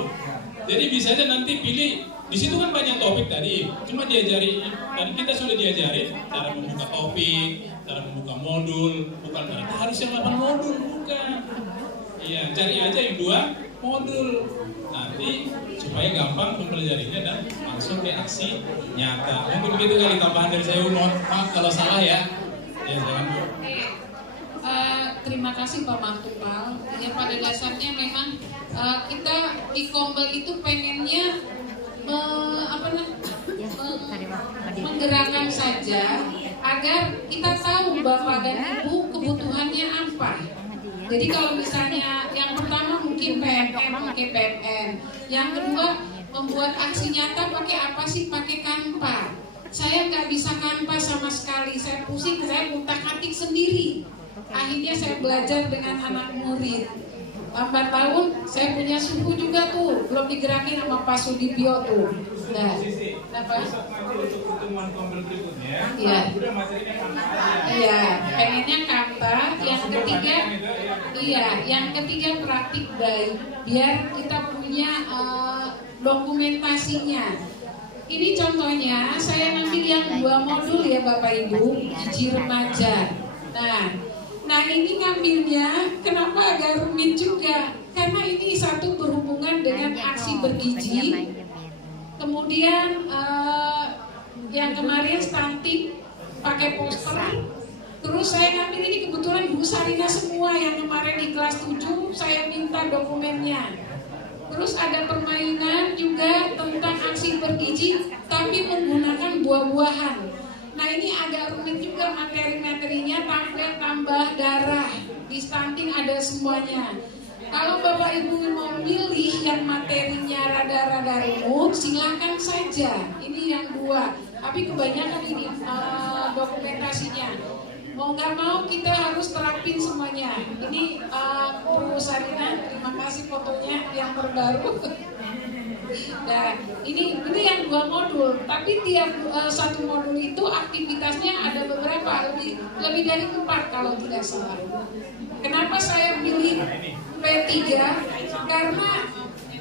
Jadi bisa aja nanti pilih. Di situ kan banyak topik tadi, cuma diajari dan kita sudah diajari cara membuka topik, cara membuka modul, bukan berarti harus yang 8 modul, bukan. Iya, cari aja yang 2 modul nanti supaya gampang mempelajarinya dan langsung ke aksi nyata. Mungkin begitu kali tambahan dari saya, maaf kalau salah ya. Ya, jangan. Terima kasih Pak Maktupal. Ya, pada dasarnya memang kita di Kombel itu pengennya menggerakkan saja agar kita tahu Bapak dan Ibu kebutuhannya apa. Jadi kalau misalnya yang pertama mungkin PMN, pakai PMN. Yang kedua membuat aksi nyata pakai apa sih? Pakai Canva. Saya nggak bisa Canva sama sekali. Saya pusing, saya utak-atik sendiri. Akhirnya saya belajar dengan anak murid. 4 tahun saya punya suku juga tuh, belum digerakin sama Pak Sudibyo tuh. Nah, apa? Iya, pengennya kata. Yang ketiga praktik baik, biar kita punya dokumentasinya. Ini contohnya, saya ngambil yang 2 modul ya Bapak Ibu, gizi remaja. Nah ini ngambilnya kenapa agak rumit juga? Karena ini satu berhubungan dengan aksi bergizi. Kemudian yang kemarin stunting pakai poster. Terus saya ngambil ini kebetulan Bu Sarina semua yang kemarin di kelas 7 saya minta dokumennya. Terus ada permainan juga tentang aksi bergizi tapi menggunakan buah-buahan. Nah ini agak rumit juga materi-materinya, tambah darah, di stunting ada semuanya. Kalau Bapak Ibu mau milih yang materinya rada-rada rumit, silakan saja. Ini yang 2, tapi kebanyakan ini dokumentasinya. Mau nggak mau kita harus terapin semuanya. Ini Bu Sarina, terima kasih fotonya yang terbaru. Nah, ini yang 2 modul, tapi tiap 1 modul itu aktivitasnya ada beberapa, lebih dari 4 kalau tidak salah. Kenapa saya pilih P3? Karena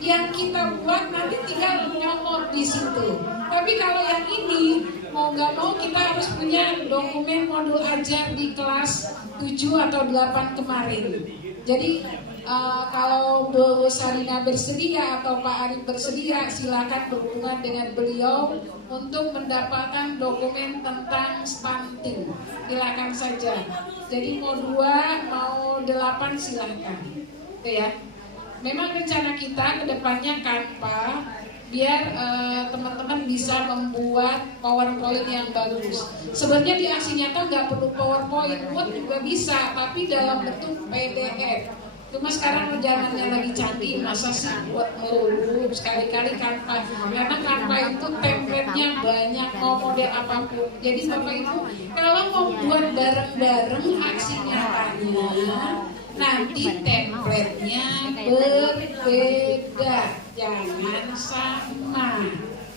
yang kita buat nanti tinggal nyomot di situ. Tapi kalau yang ini mau nggak mau kita harus punya dokumen modul ajar di kelas 7 atau 8 kemarin. Jadi kalau Bu Sarina bersedia atau Pak Arif bersedia, silakan berhubungan dengan beliau untuk mendapatkan dokumen tentang stunting. Silakan saja. Jadi mau 2, mau 8 silakan. Oke ya. Memang rencana kita ke depannya Canva biar teman-teman bisa membuat PowerPoint yang bagus. Sebenarnya di aksi nyata nggak perlu PowerPoint, buat juga bisa, tapi dalam bentuk PDF. Cuma sekarang zamannya lagi canggih, masa sih buat melulu sekali-kali Canva. Karena Canva itu template-nya banyak, mau model apapun. Jadi Bapak Ibu, kalau mau buat bareng-bareng aksi nyatanya, nanti template-nya berbeda, jangan sama.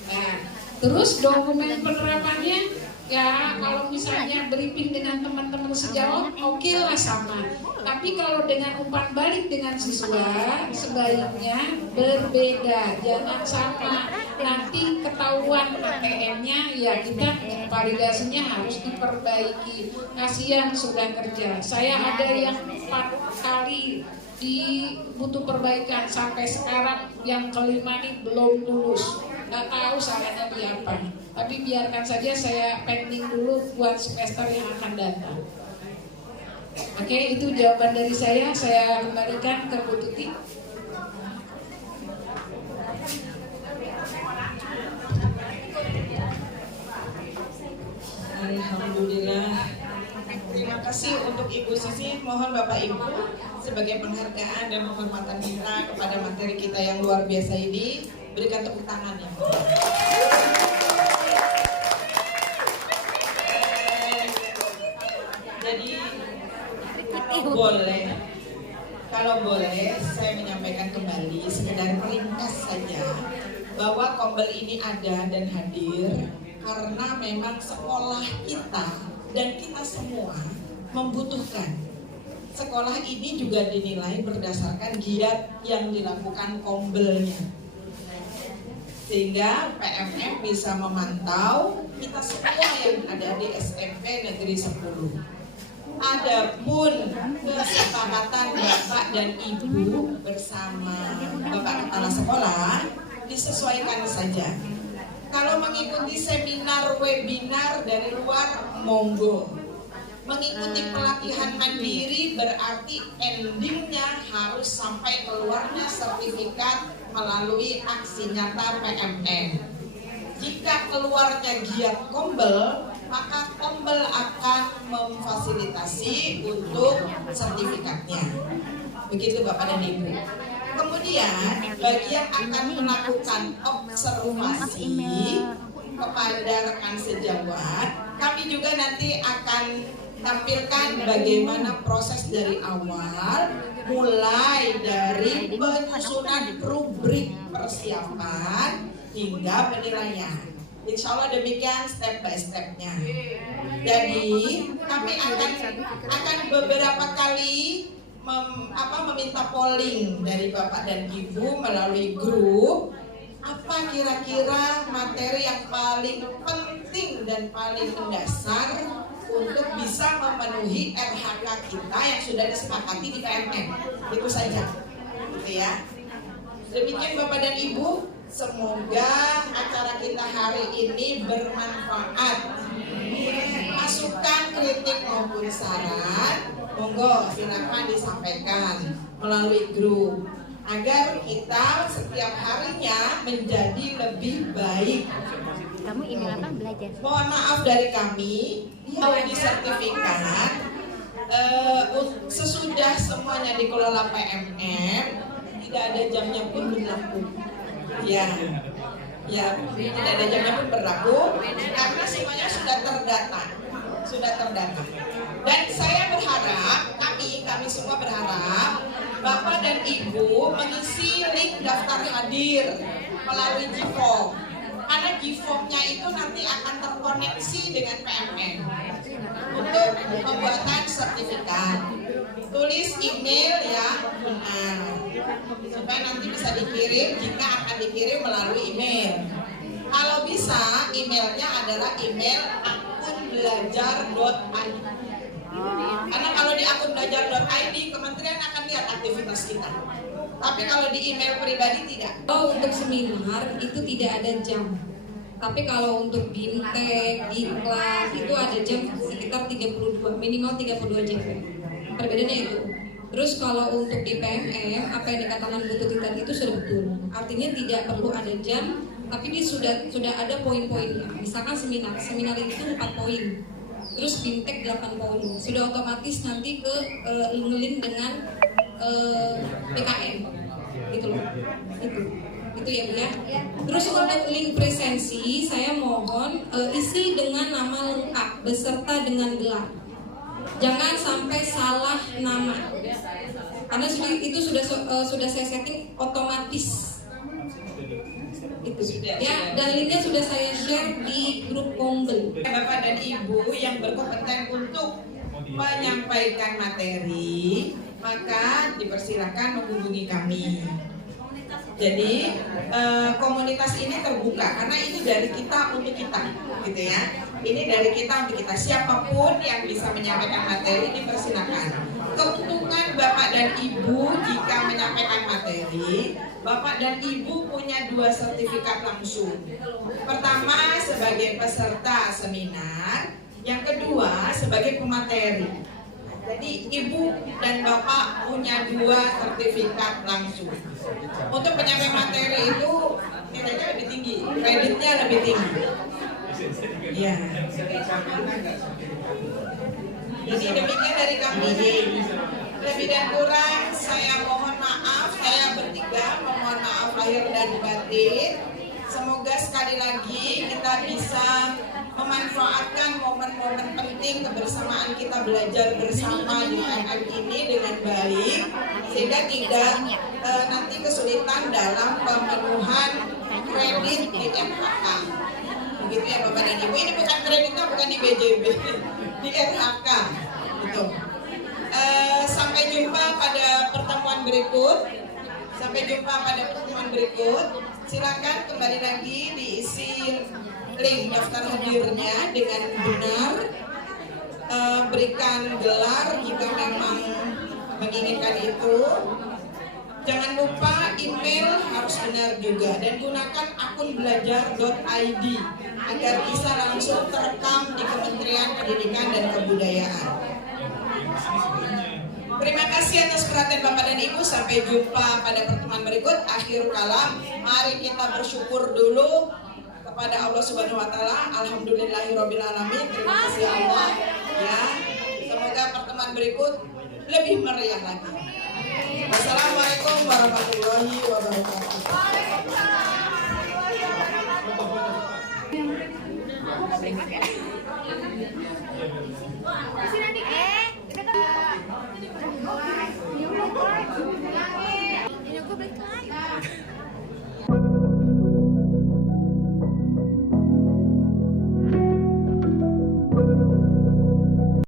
Nah, terus dokumen penerapannya, ya kalau misalnya briefing dengan teman-teman sejawat, oke lah sama. Tapi kalau dengan umpan balik dengan siswa, sebaiknya berbeda, jangan sama. Nanti ketahuan ATM-nya, ya kita validasinya harus diperbaiki. Kasihan sudah kerja. Saya ada yang 4 kali butuh perbaikan sampai sekarang, yang kelima nih belum lulus. Nggak tahu salahnya di apa. Tapi biarkan saja, saya pending dulu buat semester yang akan datang. Oke, itu jawaban dari saya. Saya kembalikan ke Bu Tuti. Alhamdulillah. Terima kasih untuk Ibu Sisi. Mohon Bapak Ibu sebagai penghargaan dan penghormatan kita kepada materi kita yang luar biasa ini, berikan tepuk tangan ya. Jadi kalau boleh saya menyampaikan kembali sekedar ringkas saja bahwa Kombel ini ada dan hadir karena memang sekolah kita dan kita semua membutuhkan. Sekolah ini juga dinilai berdasarkan giat yang dilakukan Kombelnya. sehingga PMM bisa memantau kita semua yang ada di SMP Negeri 10. Adapun kesepakatan Bapak dan Ibu bersama Bapak Kepala Sekolah disesuaikan saja. Kalau mengikuti seminar, webinar dari luar, monggo. Mengikuti pelatihan mandiri berarti endingnya harus sampai keluarnya sertifikat melalui aksi nyata PMN. Jika keluarnya giat Kombel, maka Kombel akan memfasilitasi untuk sertifikatnya. Begitu Bapak dan Ibu. Kemudian bagi yang akan melakukan observasi kepada rekan sejawat, kami juga nanti akan tampilkan bagaimana proses dari awal, mulai dari penyusunan rubrik persiapan hingga penilaian. Insya Allah demikian step by stepnya. Jadi kami akan beberapa kali meminta polling dari Bapak dan Ibu melalui grup. Apa kira-kira materi yang paling penting dan paling mendasar untuk bisa memenuhi RHK kita yang sudah disepakati di PMN? Itu saja, gitu ya. Demikian Bapak dan Ibu, semoga acara kita hari ini bermanfaat. Masukan, kritik maupun saran, monggo silakan disampaikan melalui grup agar kita setiap harinya menjadi lebih baik. Kamu ini apa belajar? Mohon maaf dari kami, mau di sertifikat sesudah semuanya dikelola PMM, tidak ada jamnya pun berlaku. Ya, tidak ada jamnya pun berlaku karena semuanya sudah terdata. Dan saya berharap, kami semua berharap Bapak dan Ibu mengisi link daftar hadir melalui GFOM. Karena GFOM-nya itu nanti akan terkoneksi dengan PMN untuk pembuatan sertifikat. Tulis email yang benar supaya nanti bisa dikirim jika akan dikirim melalui email. Kalau bisa emailnya adalah email akunbelajar.id. Karena kalau di akunbelajar.id kementerian akan lihat aktivitas kita. Tapi kalau di email pribadi tidak. Untuk seminar itu tidak ada jam. Tapi kalau untuk BIMTEK, Diklat itu ada jam sekitar 32, minimal 32 jam. Perbedaannya itu. Terus kalau untuk di PMM, apa yang dikatakan Bu Tuti tadi itu sudah betul. Artinya tidak perlu ada jam, tapi dia sudah ada poin-poinnya. Misalkan seminar itu 4 poin. Terus BIMTEK 8 poin. Sudah otomatis nanti ke ngelink dengan PKN. Gitu loh. Itu ya Bu ya. Terus untuk link presensi, saya mohon isi dengan nama lengkap beserta dengan gelar. Jangan sampai salah nama. Karena itu sudah saya setting otomatis. Itu ya, dan linknya sudah saya share di grup Kombel. Bapak dan Ibu yang berkompeten untuk menyampaikan materi, maka dipersilakan menghubungi kami. Jadi komunitas ini terbuka karena ini dari kita untuk kita, gitu ya. Ini dari kita untuk kita. Siapapun yang bisa menyampaikan materi dipersilakan. Keuntungan Bapak dan Ibu jika menyampaikan materi, Bapak dan Ibu punya 2 sertifikat langsung. Pertama sebagai peserta seminar, yang kedua sebagai pemateri. Jadi Ibu dan Bapak punya 2 sertifikat langsung. Untuk penyampaian materi itu nilainya lebih tinggi, kreditnya lebih tinggi. Ya. Jadi demikian dari kami. Lebih dan kurang saya mohon maaf, saya bertiga mohon maaf lahir dan batin. Semoga sekali lagi kita bisa memanfaatkan momen-momen penting kebersamaan kita belajar bersama di PMN ini dengan baik, sehingga tidak nanti kesulitan dalam pemenuhan kredit di RHK. Begitu ya Bapak dan Ibu. Ini bukan kreditnya, bukan di BJB, di RHK. Gitu. Sampai jumpa pada pertemuan berikut. Sampai jumpa pada pertemuan berikut. Silakan kembali lagi diisi link daftar hadirnya dengan benar. Berikan gelar jika memang menginginkan itu. Jangan lupa email harus benar juga, dan gunakan akun belajar.id agar bisa langsung terekam di Kementerian Pendidikan dan Kebudayaan. Terima kasih atas perhatian Bapak dan Ibu. Sampai jumpa pada pertemuan berikut. Akhir kalam, mari kita bersyukur dulu kepada Allah Subhanahu wa taala. Alhamdulillahirabbil alamin. Terima kasih Allah. Ya. Semoga pertemuan berikut lebih meriah lagi. Wassalamualaikum warahmatullahi wabarakatuh.